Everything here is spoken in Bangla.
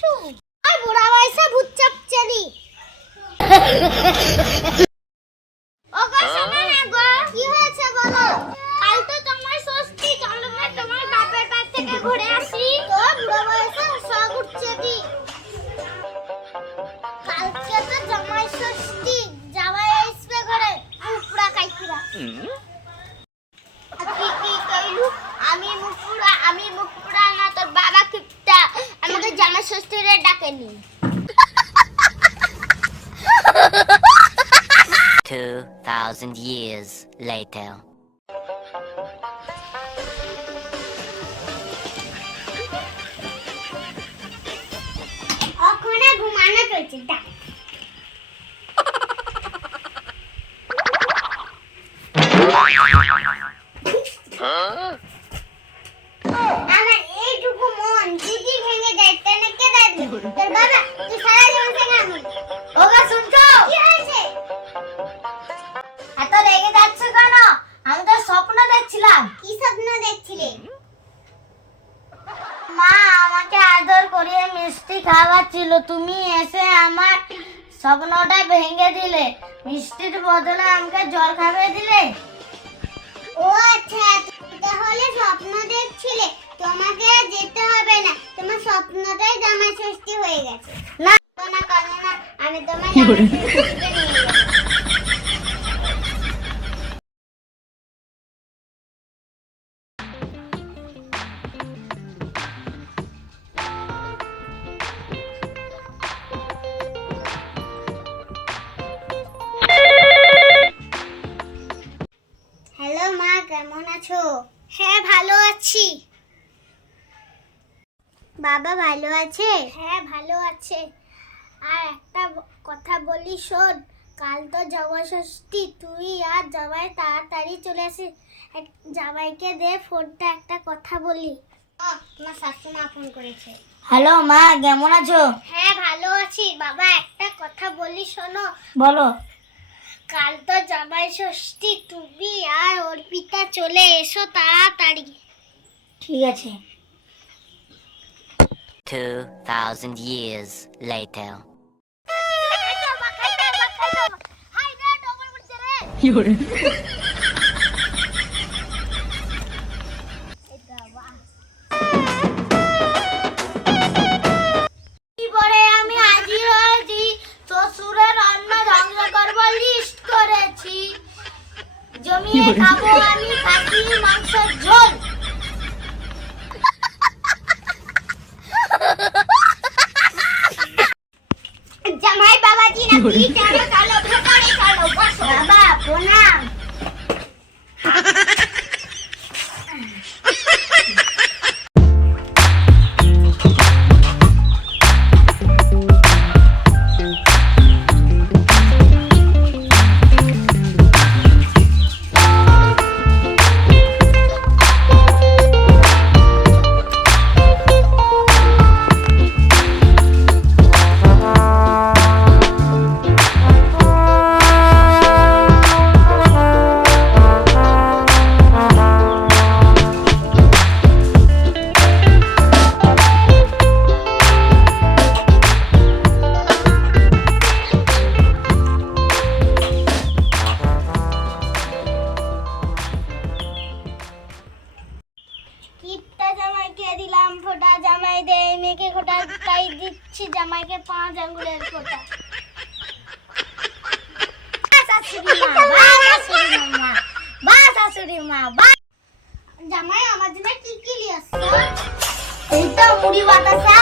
শুনছো আমাকে জামাই ষষ্ঠীরে ডাকেনি 2,000 years later. ওখানে ঘুমানো চলছে ডাক আমার তোর তুমি এসে আমার স্বপ্নটা ভেঙে দিলে। মিষ্টির বদলে আমাকে জল খাইয়ে দিলে। ও আচ্ছা তাহলে স্বপ্ন দেখছিলে। তোমাকে স্বপ্নটাই জামাই ষষ্ঠী হয়ে গেছে। না না কাঁদো না আমি তোমার হ্যালো মা কেমন আছো? হ্যাঁ ভালো আছি। বাবা ভালো আছে? হ্যাঁ ভালো আছে। আর একটা কথা বলি শোন কাল তো জামাই ষষ্ঠী তুই আর জামাই তাড়াতাড়ি চলে আসি। এক- জামাইকে দে ফোনটা একটা কথা বলি। তোমার শাশুমা ফোন করেছে। হ্যালো মা কেমন আছো? হ্যাঁ ভালো আছি। বাবা একটা কথা বলি শোনো। বলো। কাল তো জামাই ষষ্ঠী তুমি আর অর্পিতা চলে এসো তাড়াতাড়ি। ঠিক আছে। 2,000 years later. লিস্ট করেছি। জমিয়ে খাব আমি খাসির মাংসের ঝোল জামাই বাবাজি না দিচ্ছি জামাইকে পাঁচ আঙ্গুলের কোটা জামাই, আমার জন্য কি কি নিয়ে আসছো? এইটা মুড়ি বাতাসা